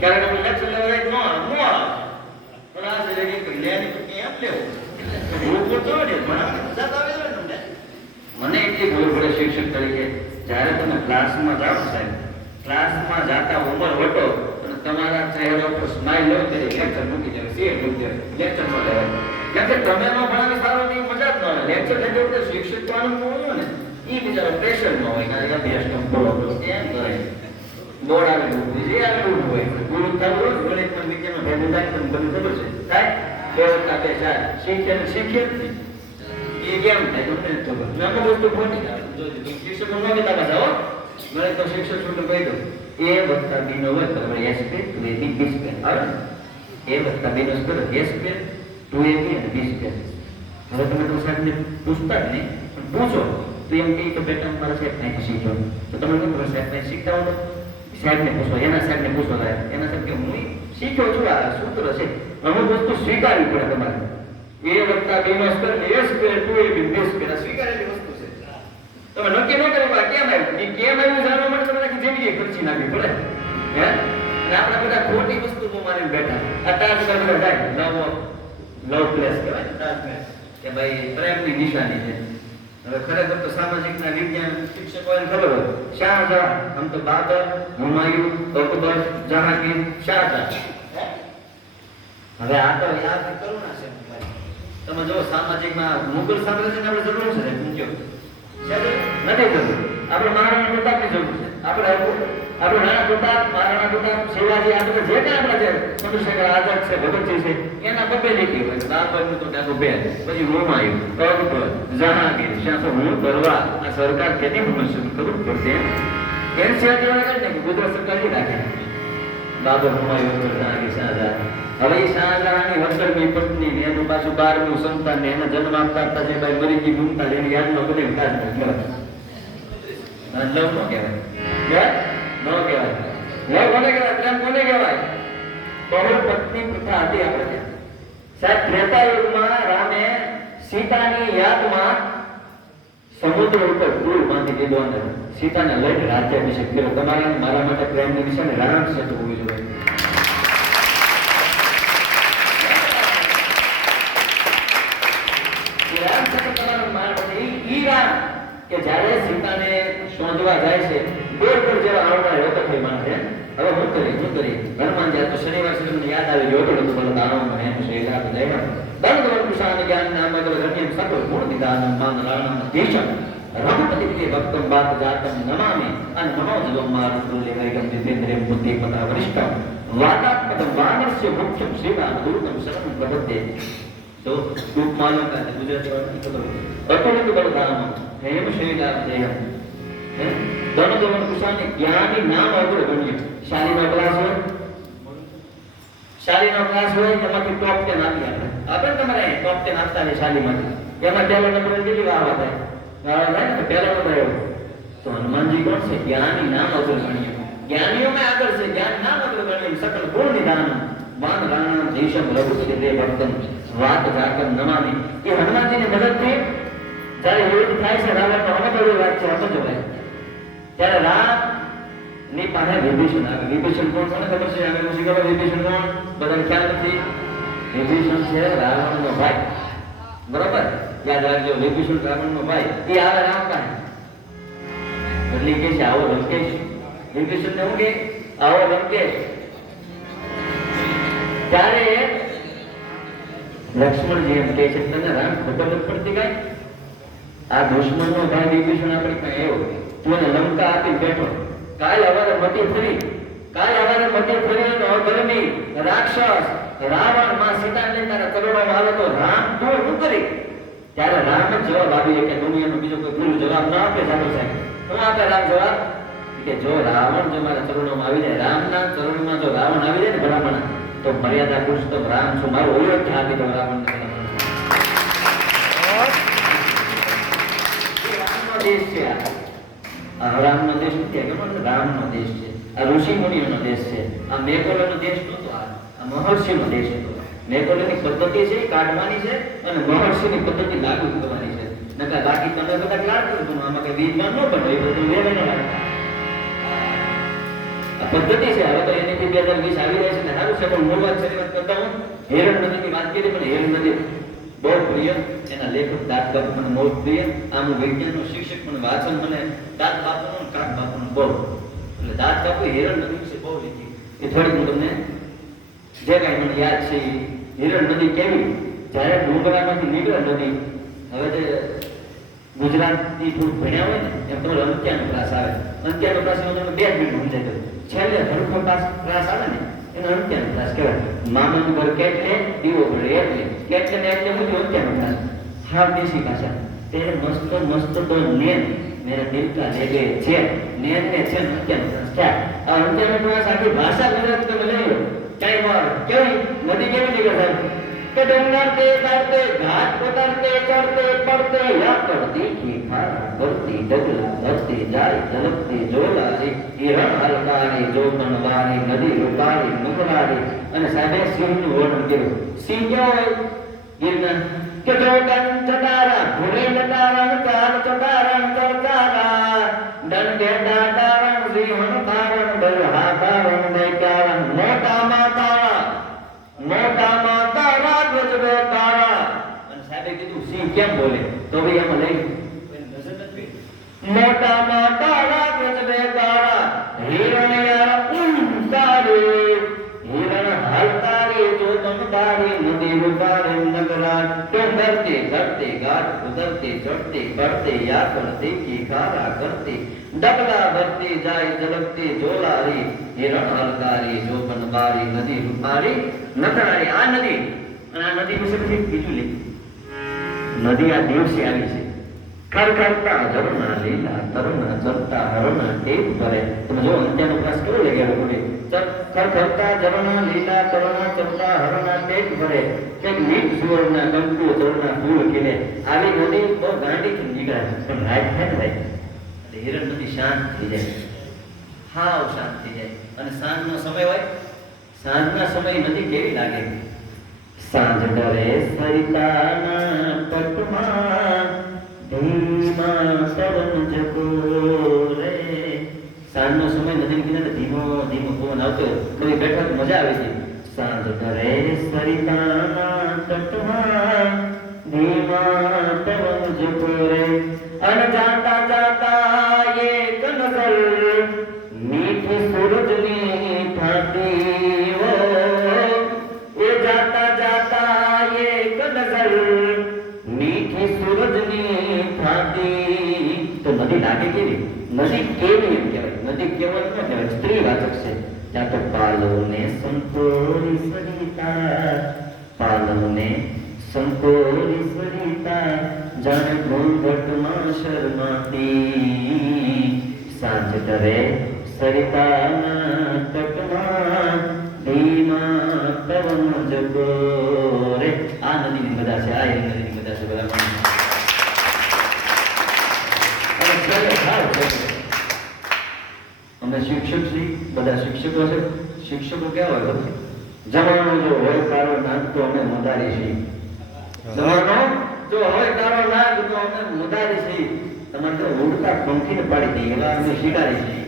ક્યારેક આપણે લેક્ચર લેવા જાય નો પણ આ જે રેડી કરી લે તો કેમ લેવું હું બોલતો ને ભણાવવાની મજા તો આવે છે ને મને એટલી ખબર પડે શિક્ષક તરીકે જ્યારે તમે ક્લાસમાં જાઓ સાહેબ ક્લાસમાં જાતા ઉંમર વટો અને તમારા ચહેરા પર સ્માઈલ હોય ત્યારે લેક્ચર મૂકી દેવાય સીએ મૂકી દેવાય લેક્ચરમાં લેવાય કેમ કે તમે નો ભણાવે સારો નહીં મજા જ ન આવે લેક્ચર લેજો એટલે શિક્ષક તો આનંદ હોય ને એ બિચારો પ્રેશર ન હોય કારણ કે અભ્યાસનો બોલો એમ કરે બોર્ડ આવેલું જે આવેલું હોય ગુરુ થવું ગણિતમાં વિજ્ઞાનમાં ભેગું થાય તમને ખબર છે થાય બે વખત બે ચાર શીખે જ નહીં એ કેમ થાય તમને ખબર અમુક વસ્તુ ખોટી જો શિક્ષકો ન કહેતા જાઓ મને તો શિક્ષક છૂટું કહી દો એ વત્તા બી નો વર્ગ બરાબર એસ સ્ક્વેર ટુ એ બી બી સ્ક્વેર આવે એ વત્તા બી નો સ્ક્વેર એ સ્ક્વેર ટુ એ બી અને બી સ્ક્વેર હવે તમે તો સાહેબને પૂછતા જ નહીં પણ પૂછો તો એમ કહે કે બેટા મારા સાહેબ નહીં શીખો તો તમે શું કરો સાહેબ નહીં શીખતા હો સાહેબને પૂછો એના સાહેબને પૂછો એના સાહેબ કે હું શીખ્યો છું આ સૂત્ર છે અમુક વસ્તુ સ્વીકારવી પડે તમારે એ વત્તા બી નો સ્ક્વેર એ સ્ક્વેર ટુ એ બી બી સ્ક્વેર સ્વીકારેલી વસ્તુ છે તમે નક્કી ન કરો કે કેમ આવ્યું એ કેમ આવ્યું જાણવા માટે તમારે જિંદગી ખર્ચી નાખવી પડે હે અને આપણે બધા ખોટી વસ્તુ તો મારીને બેઠા આ તાજ કરવા જાય લવ પ્લેસ કહેવાય તાજ પ્લેસ કે ભાઈ પ્રેમની નિશાની છે હવે ખરેખર તો સામાજિકના વિજ્ઞાન શિક્ષકોને ખબર હોય શાહજહાં આમ તો બાબર હુમાયુ અકબર જહાંગીર શાહજહાં હવે આ તો યાદ કરુણા છે તમે જો સામાજિકમાં મુગલ સામ્રાજ્યને આપણે જરૂર છે પૂછ્યો નથી જરૂર આપણે મહારાણા પ્રતાપની જરૂર છે આપણે રાણા પ્રતાપ મહારાણા પ્રતાપ શિવાજી આ બધા જે કાંઈ આપણા જે ચંદ્રશેખર આઝાદ છે ભગતસિંહ છે એના બબે લીટી હોય બાબરનું તો ડાકો બે પછી હુમાયુ અકબર જહાંગીર શાહ હું કરવા આ સરકાર કેની હમણાં ખબર પડશે એનસીઆર જેવા કરે ને ગુજરાત સરકાર જ રાખે બાબર હુમાયુ અકબર જહાંગીર શાહજહાં હવે એ શાહજહાંની 17મી પત્ની ને એનું પાછું 12મું સંતાન ને એના જન્મ આપતા હતા જે ભાઈ મરી ગઈ મુમતાઝ એની યાદમાં બધે ખાસ લવ નો કહેવાય નો કહેવાય લવ કોને કહેવાય પ્રેમ કોને કહેવાય બહુ પત્ની પ્રથા હતી આપણે ત્યાં સાહેબ ત્રેતા યુગમાં રામે સીતાની યાદમાં સમુદ્ર ઉપર પુલ બાંધી દીધો અને સીતાને લઈને રાજ્યાભિષેક કર્યો તમારા મારા માટે પ્રેમની નિશાની રામ સેતુ હોવી જોઈએ કે જ્યારે સીતાને શોધવા જાય છે દોડ પર જેવા આવતા લોકો થઈ માણસે હવે હું કરી હનુમાન જાય તો શનિવાર સુધી યાદ આવી ગયો તો બોલો દાનવમાં એમ શૈલા દેવા દંડવન કુશાન જ્ઞાન નામ અગલ રણ્યમ સકલ ગુણ નિદાન માન રાણમ દેશમ રઘુપતિ કે ભક્તમ બાત જાતમ નમામી અન મનોજવમ મારુતુલ્ય વૈગમ જીતેન્દ્રિયમ બુદ્ધિ પતા વરિષ્ઠમ વાતાત્મકમ વાનરસ્ય મુખ્યમ શ્રીરામ દુર્ગમ શરણમ પ્રપદ્યે તો દુઃખ માલમ का ગુજરાતી વાળાને ખબર અતુલિત બળધામ હેમ શૈલા દેહમ દનદવન કુશાને જ્ઞાની નામ અગ્ર ગણ્ય શાલીનો ક્લાસ હોય એમાંથી ટોપ 10 આપી આપણે તમારે ટોપ 10 આપતા ને શાલીમાંથી એમાં પહેલો નંબર કેટલી વાર થાય ને પહેલો નંબર આવ્યો તો હનુમાનજી કોણ છે જ્ઞાની નામ અગ્ર ગણ્ય જ્ઞાનીઓમાં આગળ છે જ્ઞાન નામ અગ્ર ગણ્ય સકલ ગુણ નિદાન માન રાણા દેશમ રઘુપતિ દેવ ભક્તમ વાત જાકર નમામી એ હનુમાનજીની મદદથી જ્યારે યુદ્ધ થાય છે રાવણનો હમણાં વાત છે સમજો ભાઈ ત્યારે રામ ની પાસે વિભીષણ આવે વિભીષણ કોણ કોને ખબર છે આગળ શીખવા વિભીષણ કોણ બધાને ખ્યાલ નથી વિભીષણ છે રાવણનો ભાઈ બરોબર યાદ રાખજો વિભીષણ રાવણનો ભાઈ એ આવે રામ પાસે એટલે કે છે આવો લંકેશ વિભીષણ ને હું કે આવો લંકેશ ત્યારે લક્ષ્મણજી એમ કહે છે તને રામ ખબર નથી પડતી કાંઈ આ દુશ્મનનો ભાઈ વિભીષણ આપણે કાંઈ એવો તું એને લંકા આપી બેઠો કાલ હવારે મતી ફરી અને અધર્મી રાક્ષસ રાવણ માં સીતાને તારા ચરણોમાં આવે તો રામ તું શું કરી ત્યારે રામ જ જવાબ આપી કે દુનિયાનો બીજો કોઈ પૂરો જવાબ ના આપે સાહેબ શું આપે રામ જવાબ કે જો રાવણ જો મારા ચરણોમાં આવી જાય રામના ચરણમાં જો રાવણ આવી જાય ને ભલામણ તો મર્યાદા પુરુષોત્તમ રામ છું મારું અયોધ્યા આપી દો રાવણને રામનો દેશ છે આ રામનો દેશ નથી કેમ રામનો દેશ છે આ ઋષિ મુનિઓનો દેશ છે આ મેઘોલોનો દેશ નહોતો આ મહર્ષિનો દેશ હતો મેઘોલોની પદ્ધતિ છે કાઢવાની છે અને મહર્ષિની પદ્ધતિ લાગુ કરવાની છે નકર બાકી તમે બધા ક્લાસ કરો તો આમાં કઈ વિદ્વાન ન બનો એ બધું લેવાય ન લાગે આ પદ્ધતિ છે હવે તો એની 2020 આવી રહ્યા છે ને સારું છે, પણ મૂળ વાત છે વાત કરતા હું હિરણ નદીની વાત કરી, પણ હિરણ નદી બહુ પ્રિય, એના લેખક દાંત બાપુ મને બહુ પ્રિય. આમ હું વૈજ્ઞાનિકનો શિક્ષક, પણ વાંચન મને દાંત બાપુનું કાક બાપુનું બહુ, એટલે દાંત બાપુ હિરણ નદી વિશે બહુ લીધી. એ થોડીક હું તમને જે કાંઈ મને યાદ છે. હિરણ નદી કેવી, જ્યારે ડુંગરામાંથી નીકળે નદી, હવે જે ગુજરાતી થોડું ભણ્યા હોય ને એમ તમારે અંત્યાનો ક્લાસ આવે. અંત્યાનો ક્લાસમાં તમે 2 મિનિટ સમજાય દો. છેલ્લે હરખો ક્લાસ આવે ને એને અંત્યાનો ક્લાસ કહેવાય. મામાનું ઘર કેટલે દીવો ભરે એટલે કેટલે ને એટલે મુજબ અંત્યાનો ક્લાસ. હા દેશી ભાષા તેરે મસ્ત મસ્ત તો નેન મેરે દિલ કા લે ગયે છે, નેન ને છે અંત્યાનો ક્લાસ. ક્યાં આ અંત્યાનો ક્લાસ આખી ભાષા ગુજરાતી તમે લઈ લો. કઈ વાર કેવી નદી કેવી નીકળે સાહેબ કે ડુંગરતે તરતે ઘાટ ઉતરતે ચડતે પડતે યા કરતી ખીખા કરતી ડગલા ધરતી જાય ઝલકતી જોલારી હિરણ હલકારી જોબનવારી નદી રૂપારી નગરારી. અને સાહેબે સિંહનું વર્ણન કર્યું. સિંહ કેવો હોય ગિરના કે જોગન ચડારા ભૂલે નટારણ કાલ ચડારણ ચડતારા દંડે ડાડારણ સિંહણ તારણ બલહા તારણ દૈકારણ મોટા માતારા મોટા માતારા ગજબે તારા. અને સાહેબે કીધું સિંહ કેમ બોલે, તો ભાઈ આમાં લઈ નજર નથી. મોટા માતારા ગજબે તારા હિરણ યાર ઉંચારે હિરણ હલતારે જોતમદારી નદી રૂપારે નગરા ડુંગરતે ધરતે ઘાટ ઉતરતે ચડતે પડતે યા કરતે ખીખારા કરતે ડગલા ભરતે જાય ઝલકતે જોલારી હિરણ હલકારી જોબનબારી નદી રૂપારી નગરારી. આ નદી અને આ નદી વિશે પછી બીજું લે. નદી આ દિવસે આવી છે. ખરખરતા ઝરણા લીલા તરુણા ચરતા હરણા ટેપ ભરે. તમે જો અંત્યાનો ક્લાસ કેવો લાગ્યો લોકોને. ખરખરતા ઝરણા લીલા તરુણા ચરતા હરણા ટેપ ભરે કે નીટ સુવર્ણના કંકુ ચરણા ફૂલ ખીલે. આવી નદી બહુ ગાંડીથી નીકળે પણ રાત થાય ને ભાઈ એટલે હિરણ નદી શાંત થઈ જાય, હાવ શાંત થઈ જાય. અને સાંજનો સમય હોય, સાંજના સમય નદી કેવી લાગે. સાંજ ડરે સરિતાના તટમાં ધીમા તરણ જગો રે. સાંજનો સમય નદીને કિનારે ધીમો ધીમો પવન આવતો કોઈ બેઠા તો મજા આવે છે. સાંજ ડરે સરિતાના તટમાં ધીમા તરણ જગો રે. અને જાતા જાતા એક નજર મીઠી સૂરજની થાતી હો. એ જાતા જાતા એક નજર મીઠી સૂરજની થાતી. તો નદી લાગે કેવી, નદી કેવી એમ કહેવાય. નદી કેવળ ન કહેવાય, સ્ત્રી વાચક છે. ત્યાં તો પાલવને સંતોરી સરિતા પાલવને સંતોરી સરિતા જાણે ઘૂંઘટમાં શરમાતી. સાંજ ડરે સરિતાના તટમાં ધીમા પવન જગો રે. આ નદીની મજા છે, આ નદીની મજા છે. બરાબર અમે શિક્ષક છીએ, બધા શિક્ષકો છે. શિક્ષકો કેવા હોય ખબર? જવાનો જો હોય કારો નાગ તો અમે મદારી છીએ. જવાનો જો હોય કારો નાગ તો અમે મદારી છીએ. તમારે તો ઉડતા પંખીને પાડી દઈએ એવા અમે શિકારી છીએ.